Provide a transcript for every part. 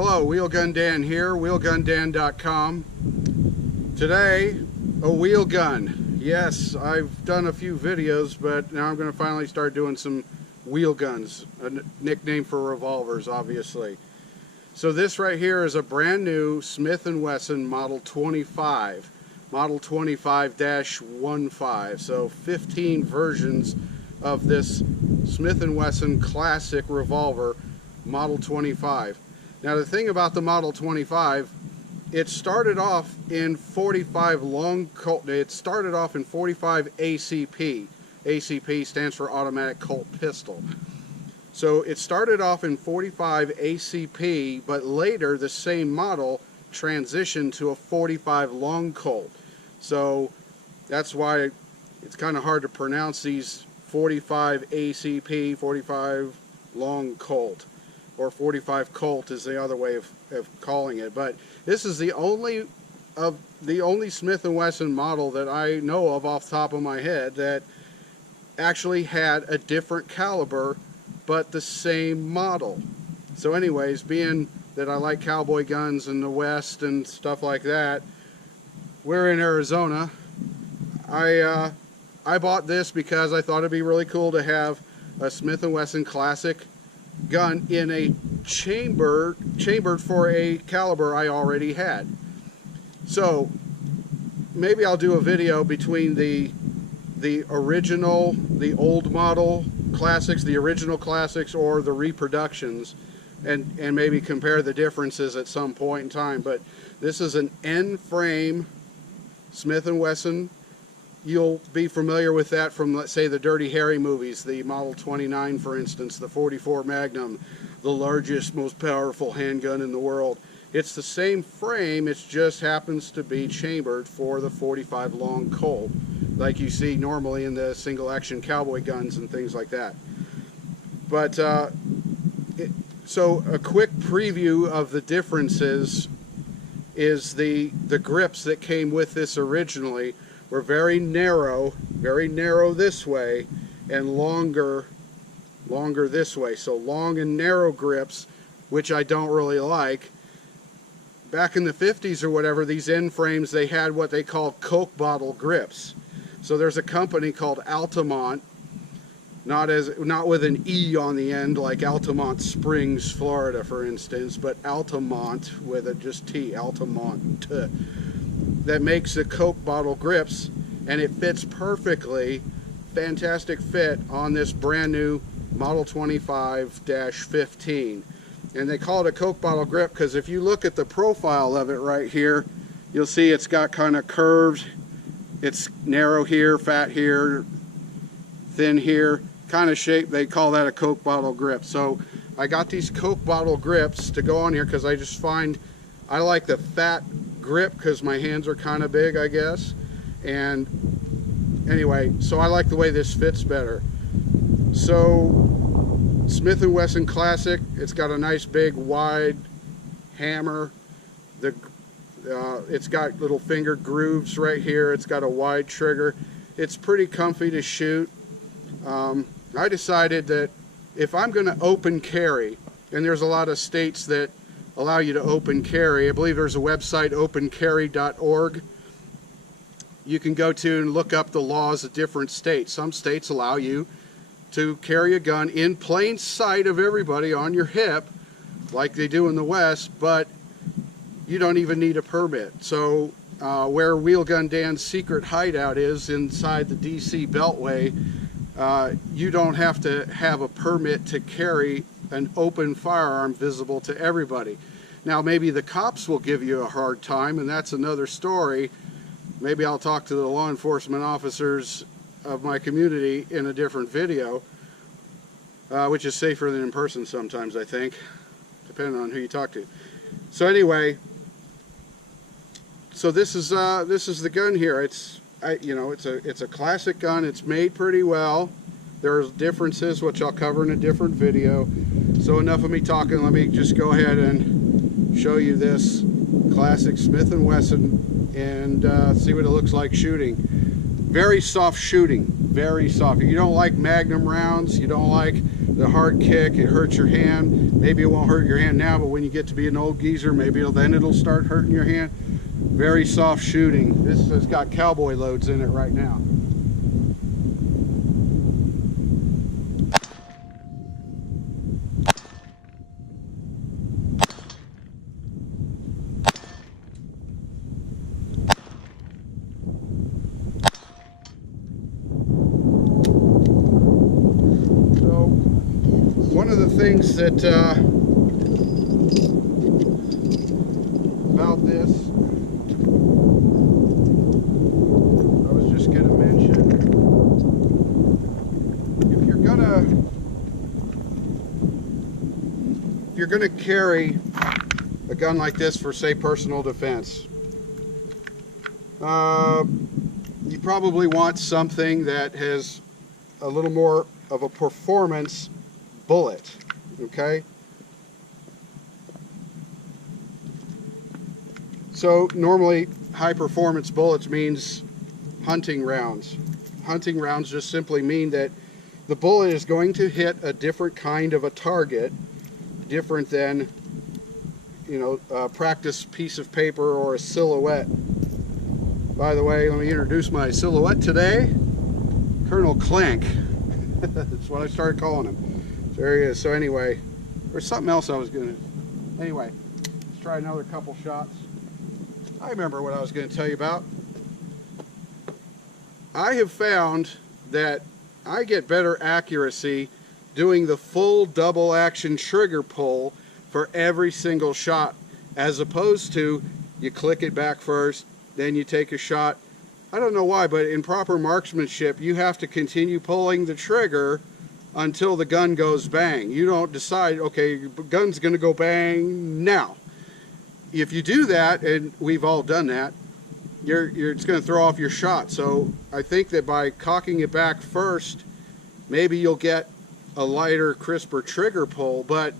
Hello, Wheelgun Dan here, wheelgundan.com. Today, a wheel gun. Yes, I've done a few videos, but now I'm going to finally start doing some wheel guns, a nickname for revolvers, obviously. So this right here is a brand new Smith Wesson Model 25, Model 25-15. So 15 versions of this Smith Wesson classic revolver, Model 25. Now the thing about the Model 25, it started off in 45 long Colt. It started off in 45 ACP. ACP stands for automatic Colt pistol. So it started off in 45 ACP, but later the same model transitioned to a 45 long Colt. So that's why it's kind of hard to pronounce these 45 ACP, 45 long Colt. Or 45 Colt is the other way of calling it. But this is the only Smith & Wesson model that I know of off the top of my head that actually had a different caliber but the same model. So anyways, being that I like cowboy guns in the West and stuff like that, we're in Arizona. I bought this because I thought it'd be really cool to have a Smith & Wesson classic gun in a chambered for a caliber I already had. So maybe I'll do a video between the original, the old model classics, the original classics, or the reproductions, and maybe compare the differences at some point in time. But this is an N-frame Smith & Wesson. You'll be familiar with that from, let's say, the Dirty Harry movies, the Model 29, for instance, the 44 Magnum, the largest, most powerful handgun in the world. It's the same frame, it just happens to be chambered for the 45 long Colt, like you see normally in the single-action cowboy guns and things like that. But, so a quick preview of the differences is the grips that came with this originally were very narrow this way, and longer this way. So long and narrow grips, which I don't really like. Back in the 50s or whatever, these end frames, they had what they call Coke bottle grips. So there's a company called Altamont, not with an E on the end like Altamont Springs, Florida, for instance, but Altamont with a just T, Altamont, that makes the Coke bottle grips, and it fits perfectly, fantastic fit on this brand new Model 25-15. And they call it a Coke bottle grip because if you look at the profile of it right here, you'll see it's got kind of curved, it's narrow here, fat here, thin here, kind of shape. They call that a Coke bottle grip. So I got these Coke bottle grips to go on here because I just find I like the fat grip because my hands are kind of big, I guess. And anyway, so I like the way this fits better. So Smith & Wesson Classic, it's got a nice big wide hammer. It's got little finger grooves right here. It's got a wide trigger. It's pretty comfy to shoot. I decided that if I'm going to open carry, and there's a lot of states that allow you to open carry. I believe there's a website, opencarry.org. You can go to and look up the laws of different states. Some states allow you to carry a gun in plain sight of everybody on your hip, like they do in the West, but you don't even need a permit. So where Wheelgun Dan's secret hideout is inside the DC Beltway, you don't have to have a permit to carry an open firearm visible to everybody. Now maybe the cops will give you a hard time, and that's another story. Maybe I'll talk to the law enforcement officers of my community in a different video, which is safer than in person sometimes, I think, depending on who you talk to. So anyway, so this is the gun here. It's a classic gun. It's made pretty well. There's differences which I'll cover in a different video. So enough of me talking. Let me just go ahead and show you this classic Smith & Wesson and see what it looks like shooting. Very soft shooting, very soft. If you don't like Magnum rounds, you don't like the hard kick, it hurts your hand. Maybe it won't hurt your hand now, but when you get to be an old geezer, maybe then it'll start hurting your hand. Very soft shooting. This has got cowboy loads in it right now. One of the things that about this, I was just going to mention, if you're gonna carry a gun like this for, say, personal defense, you probably want something that has a little more of a performance bullet, okay? So normally high performance bullets means hunting rounds. Hunting rounds just simply mean that the bullet is going to hit a different kind of a target, different than, you know, a practice piece of paper or a silhouette. By the way, let me introduce my silhouette today, Colonel Clank. That's what I started calling him. There he is. So anyway, there's something else I was going to... Anyway, let's try another couple shots. I remember what I was going to tell you about. I have found that I get better accuracy doing the full double action trigger pull for every single shot, as opposed to you click it back first, then you take a shot. I don't know why, but in proper marksmanship, you have to continue pulling the trigger until the gun goes bang. You don't decide, okay, your gun's going to go bang now. If you do that, and we've all done that, it's going to throw off your shot. So I think that by cocking it back first, maybe you'll get a lighter, crisper trigger pull, but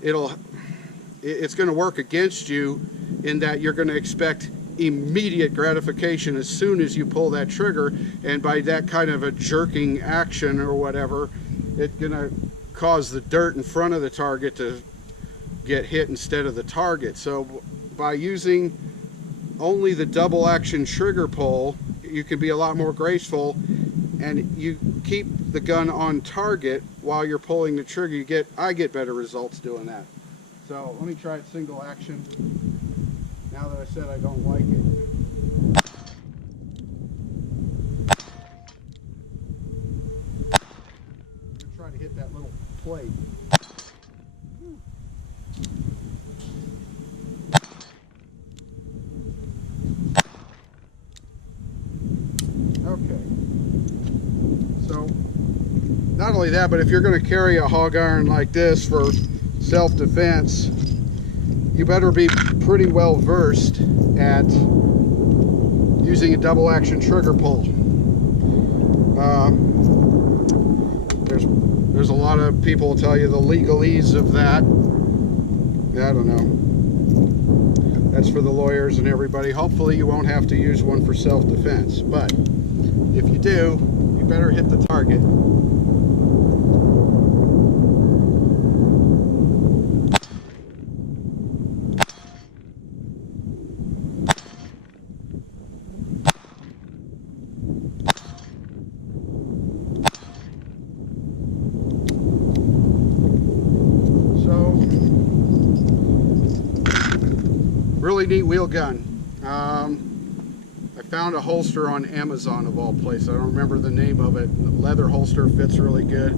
it's going to work against you in that you're going to expect immediate gratification as soon as you pull that trigger, and by that kind of a jerking action or whatever, it's going to cause the dirt in front of the target to get hit instead of the target. So by using only the double action trigger pull, you can be a lot more graceful, and you keep the gun on target while you're pulling the trigger. I get better results doing that. So let me try it single action. Now that I said I don't like it. I'm trying to hit that little plate. Okay. So, not only that, but if you're going to carry a hog iron like this for self-defense, you better be pretty well versed at using a double action trigger pull. There's a lot of people will tell you the legalese of that. I don't know. That's for the lawyers and everybody. Hopefully you won't have to use one for self-defense, but if you do, you better hit the target. Really neat wheel gun. I found a holster on Amazon of all places. I don't remember the name of it. The leather holster fits really good.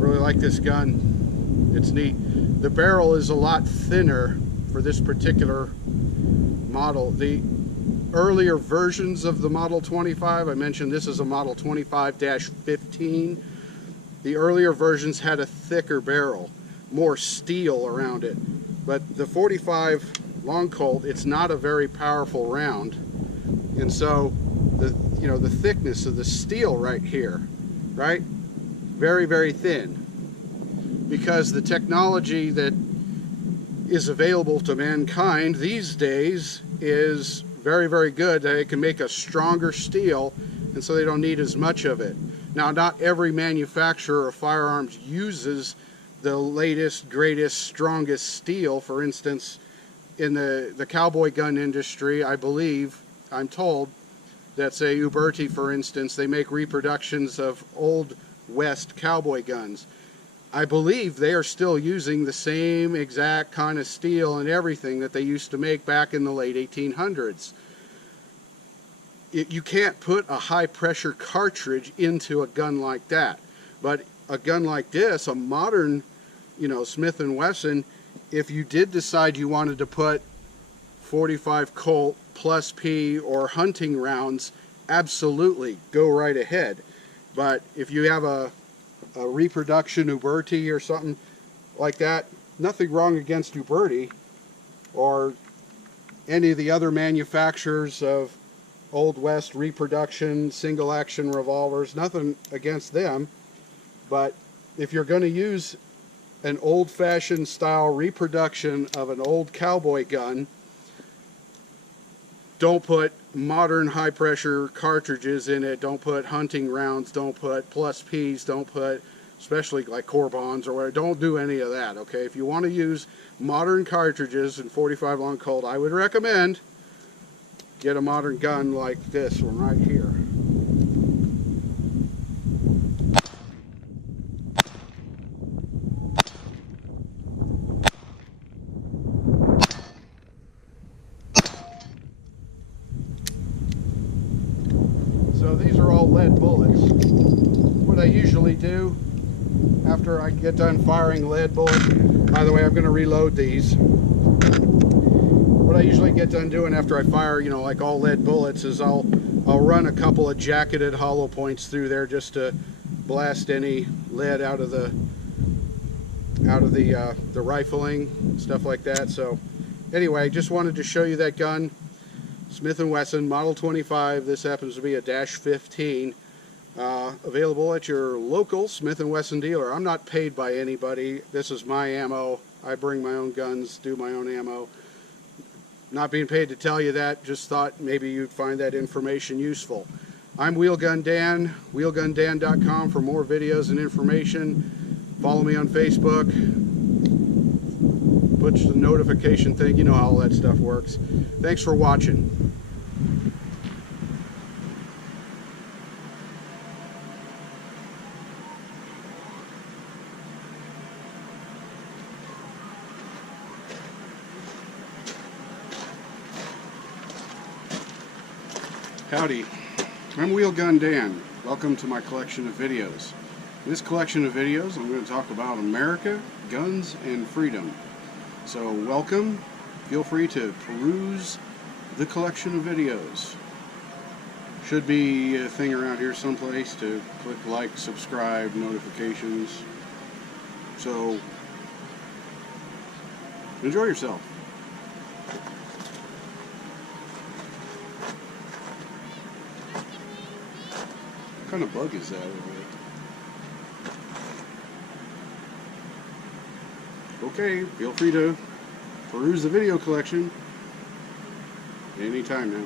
Really like this gun. It's neat. The barrel is a lot thinner for this particular model. The earlier versions of the Model 25, I mentioned this is a Model 25-15. The earlier versions had a thicker barrel, more steel around it. But the 45 long Colt, it's not a very powerful round, and so the thickness of the steel right here, right, very, very thin, because the technology that is available to mankind these days is very, very good. They can make a stronger steel, and so they don't need as much of it. Now, not every manufacturer of firearms uses the latest, greatest, strongest steel. For instance, in the cowboy gun industry, I believe, I'm told, that say Uberti, for instance, they make reproductions of Old West cowboy guns. I believe they are still using the same exact kind of steel and everything that they used to make back in the late 1800s. You can't put a high pressure cartridge into a gun like that. But a gun like this, a modern, Smith & Wesson, if you did decide you wanted to put 45 Colt plus P or hunting rounds, absolutely go right ahead. But if you have a reproduction Uberti or something like that, nothing wrong against Uberti or any of the other manufacturers of Old West reproduction single action revolvers, nothing against them. But if you're going to use an old-fashioned style reproduction of an old cowboy gun, don't put modern high-pressure cartridges in it. Don't put hunting rounds. Don't put plus Ps. Don't put, especially like Corbons or whatever. Don't do any of that, okay? If you want to use modern cartridges in 45 long Colt, I would recommend get a modern gun like this one right here. So these are all lead bullets. What I usually do after I get done firing lead bullets, by the way, I'm going to reload these. What I usually get done doing after I fire, like all lead bullets, is I'll run a couple of jacketed hollow points through there just to blast any lead out of the rifling, stuff like that. So anyway, just wanted to show you that gun. Smith & Wesson Model 25. This happens to be a -15. Available at your local Smith & Wesson dealer. I'm not paid by anybody. This is my ammo. I bring my own guns, do my own ammo. Not being paid to tell you that, just thought maybe you'd find that information useful. I'm Wheelgun Dan, wheelgundan.com for more videos and information. Follow me on Facebook. Push the notification thing, you know how all that stuff works. Thanks for watching. Howdy, I'm Wheelgun Dan. Welcome to my collection of videos. In this collection of videos, I'm going to talk about America, guns, and freedom. So welcome. Feel free to peruse the collection of videos. Should be a thing around here someplace to click like, subscribe, notifications. So enjoy yourself. What kind of bug is that over there? Okay, feel free to peruse the video collection anytime now.